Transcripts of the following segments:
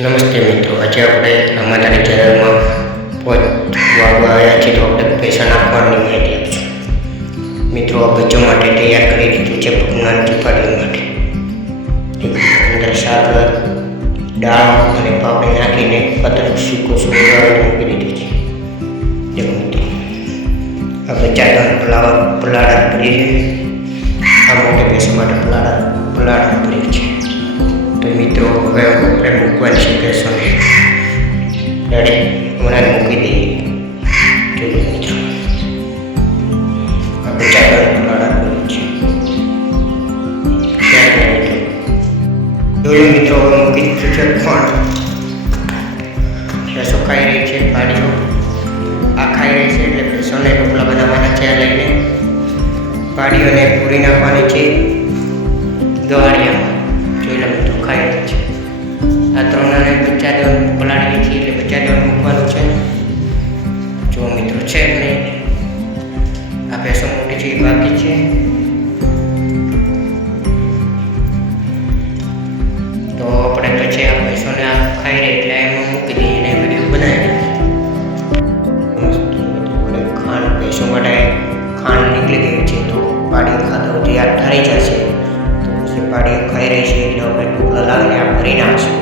નમસ્તે મિત્રો, આજે આપણે અમારી ચેનલમાં વાગવા આવ્યા છીએ તો આપણે પૈસા નાખવાની માહિતી આપીશું. મિત્રો, આ બચ્ચો માટે તૈયાર કરી દીધું છે નાની પાડીઓ માટે. અંદર શાક, દાળ અને પાપડી નાખીને પતંગ સૂકું મૂકી દીધું છે. દેખો મિત્રો, આ બચ્ચા પલાળા કરી છે. આ મોટી ભેંસો માટે પલાળા કરી છે. તો મિત્રો, હવે આપણે મૂકવાની છે ભેંસોને. રેડી, હમણાં મૂકી દઈએ. જોઈએ મિત્રો, આ બચ્ચા પલાળા કરી છે. જોયું મિત્રો, હવે મૂકી દીધું છે પણ ભેંસો ખાઈ રહી છે. પાડીઓ આ ખાઈ રહી છે એટલે ભેંસોને ઢોકળા બનાવવાના છે. આ લઈને પાડીઓને પૂરી નાખવાની છે ગવાડિયામાં. જોઈ લો મિત્રો, ખાઈ રહી છે. આ ત્રણને બચ્ચા દેવ પલાળીએ છીએ એટલે બચ્ચા દેવ મૂકવાનું છે. જો મિત્રો, છે નહીં, આ ભેંસો મોટી છે, બાકી છે. તો આપણે પછી આ ભેંસોને આ ખાઈ રહી એટલે એમાં મૂકી દઈએ અને વિડીયો બનાવી ખાંડ ભેંસો માટે ખાંડ નીકળી ગઈ છે. તો પાડીઓ ખાધો તૈયાર થઈ જશે. તો પછી પાડીઓ ખાઈ રહી છે એટલે આપણે ઢોકળા લાવીને આ ભરી નાખશું.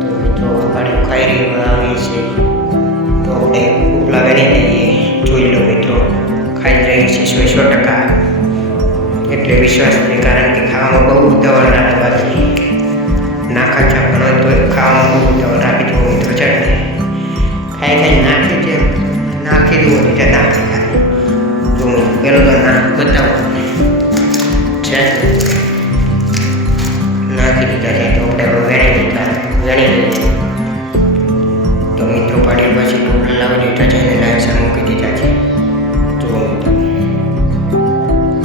તો મિત્રો, પાડીઓ ખાઈ રહી આવી છે તો આપણે ઢોકળા વેરી દઈએ. જોઈ લો મિત્રો, ખાઈ રહી છે 100%. એટલે વિશ્વાસ છે, કારણ કે ખાવામાં બહુ ઉતાવળ રાખવાની. નાખા ચાપણ હોય તો ખાવામાં બહુ ઉતાવળ રાખી દો મિત્રો. ચટણી ખાઈ નાખી દઉં એટલે નાખી ખાલી. તો પેલો તો બતાવો છે, નાખી દીધા છે. તો આપણે વેણી લઈએ. તો મિત્રો, પાડી પછી ઢોકળા લાવી દીધા છે અને લાઈસર મૂકી દીધા છે. તો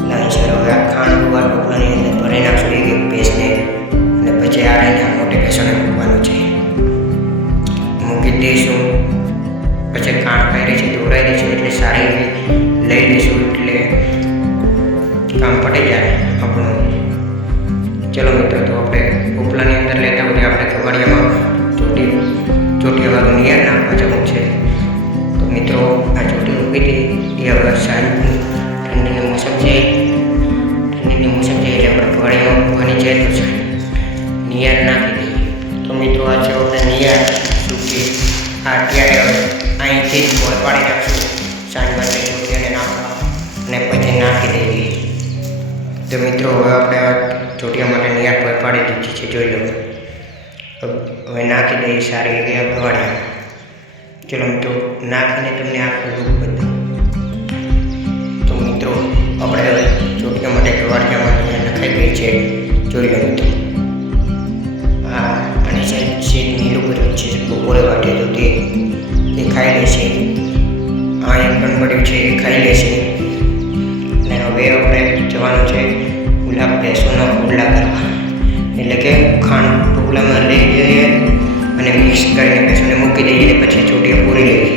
લાઈસર હવે આ ખાંડ ઢોકળાની અંદર ભરી નાખશું એક ભેંસને, અને પછી આ રહીને મોટી ભેંસોને મૂકવાનું છે. મૂકી દઈશું. પછી ખાંડ ખાઈ રહી છે, દોરાઈ રહી છે એટલે સારી એવી લઈ લઈશું એટલે કામ પડી જાય આપણું. ચલો મિત્રો, તો આપણે ઉપલાની અંદર લેતા હોઈએ આપણે કવાડિયામાં ચોટીવાળું નિયર નાખવા જવું છે. તો મિત્રો, આ ચોટી મૂકી દઈએ. એ હવે ઠંડીની મોસમ છે એટલે આપણે કવાડિયામાં મૂકવાની છે. તો નિયર નાખી દઈએ. તો મિત્રો, આ છે આપણે નિયર સૂકી. આ અત્યારે અહીંથી જ બોલ પાડી નાખશું. સાંજ માટે ચોટીને નાખવા અને પછી નાખી દઈએ. તો મિત્રો, હવે આપણે ચોટિયા માટે નિયાર પર પાડી દીધી છે. જોઈ લો, હવે નાખી દઈએ સારી એવી ગવાડિયા. ચલો મિત્રો, નાખીને તમને આખું લુક બતાવું. તો મિત્રો, આપણે હવે ચોટિયા માટે ગવાડિયામાં નિયાર નખાઈ ગઈ છે. જોઈ લો મિત્રો, હા, અને શેડ નીલું કર્યું છે. બપોરે વાટે તો તે ખાઈ લેશે. આ એક પણ પડ્યું છે, એ ખાઈ લેશે. અને હવે આપણે જવાનું છે ભેંસોના પુડલા કરવા. એટલે કે ખાંડ ટુકડામાં લઈ જઈએ અને મિક્સ કરીને ભેંસોને મૂકી દઈએ. પછી ચોટીઓ પૂરી લેવી.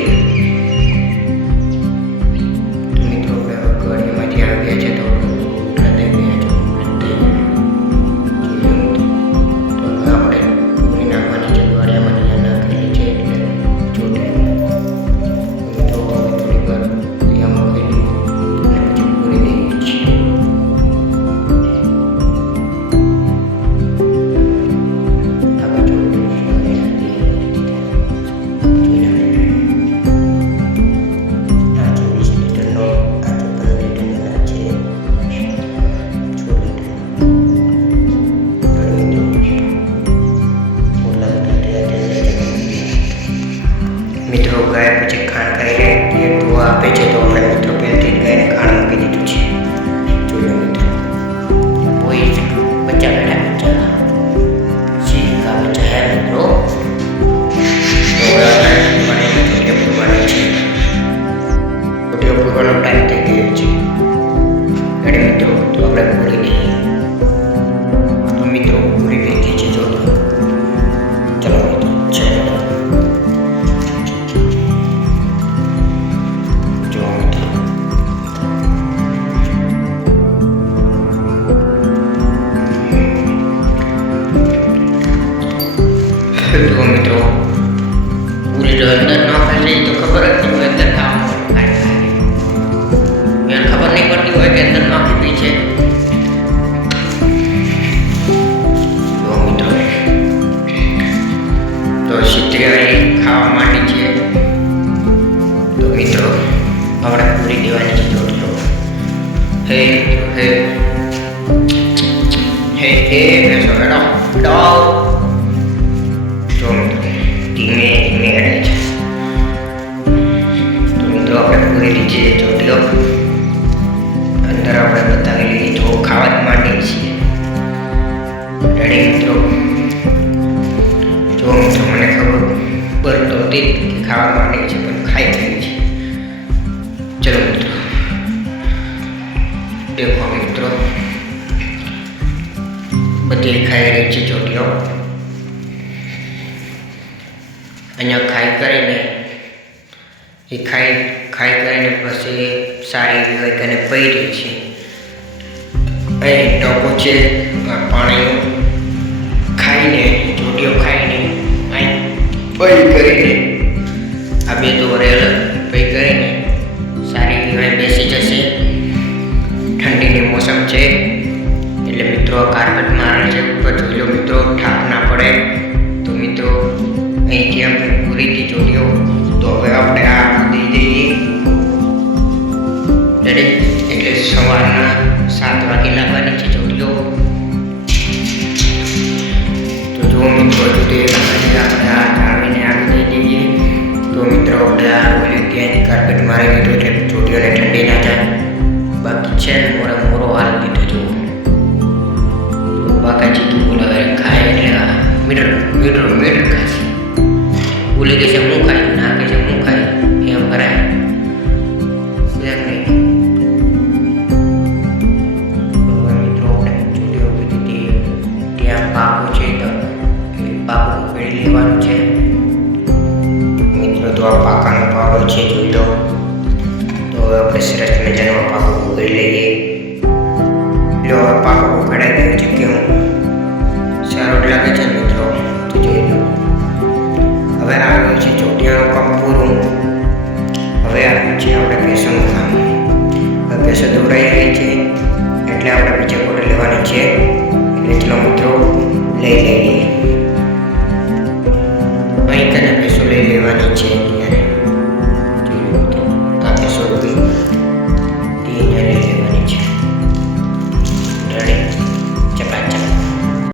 તો મિત્રો, ગવાડિયામાંથી આવી ગયા છે તો આપણે પૂરી નાખવાની છે. ગવાડિયામાં નાખેલી છે એટલે ચોટી તો થોડી વાર ત્યાં મૂકી દઈએ અને પછી પૂરી દઈએ છીએ. જુઓ મિત્રો, પૂરી તો અંદર ન ખાઈ તો ખબર જ નહીં હોય અંદર ખાવાનું ખાય એને ખબર નહીં પડતી હોય કે અંદર નાખી પી છે. જુઓ મિત્રો, તો સિત્રી ખાવા માંડી છે. તો મિત્રો આપણે પૂરી દેવાની છે. જોડજો હે હે હે હે બેસો હેડો હેડો. જો મિત્રો ધીમે ધીમે હેડે છે. તો મિત્રો આપણે પૂરી લીધી જોડજો. અંદર આપણે બતાવી લઈએ તો ખાવા જ માંડીએ છીએ. રેડી મિત્રો? જો મિત્રો મને ખબર તો હતી કે ખાવા માંડીએ છીએ પણ ખાઈ થઈ છે. ચલો મિત્રો દેખો મિત્રો, બધી ખાઈ રહી છે ચોટીઓ. અહીંયા ખાઈ કરીને ખાઈ કરીને પછી સારી હોય કે પી રહી છે. અહીં ટોપો છે પાણીનો, ખાઈને ચોટીઓ ખાઈને અહીં પી કરીને આ બે તો રેલ પી કરીને સારી હોય બેસી જશે. ઠંડીની મોસમ છે એટલે મિત્રો કાર્પેટ મારે છે ઉપર. જોઈ લો મિત્રો, ઠાક ના પડે. તો મિત્રો અહીંથી આપણે પૂરીથી જોડીઓ. તો હવે આપણે આ દઈ દઈએ. રેડી? એટલે સવારના 7 વાગે લાવવાની છે જોડીઓ. તો જો મિત્રો હજુ તો આપણે આ જાળવીને આવી દઈ દઈએ. તો મિત્રો આપણે આ ત્યાં કાર્પેટ મારી દીધું એટલે જોડીઓને ઠંડી ના જાય. બાકી છે ને મોરો હાલ દીધો. જુઓ બાકાજી તું બોલાવે ખાય એટલે મીટર ખાશે. બોલે કે છે હું ખાય, ના કે છે હું ખાય, એમ કરાય નહીં. મિત્રો આપણે જોડીઓ કીધી ત્યાં પાકો છે તો એ પાકો પેડી લેવાનું છે. મિત્રો તો આ પાકાનો પાવડો છે જોઈ લો. તો આપણે સરસ મજાનો પાકો ઉગાડી લઈએ. લો પાકો ઉગાડાઈ ગયો છે. કેવું સારો લાગે છે મિત્રો? તો જોઈ લો. હવે આવ્યું છે ચોટિયાનું કામ પૂરું. હવે આવ્યું છે આપણે ભેંસોનું કામ. હવે ભેંસો દોરાઈ રહી છે એટલે આપણે બીજા કોડે લેવાની છે. એટલે ચલો મિત્રો લઈ લઈએ.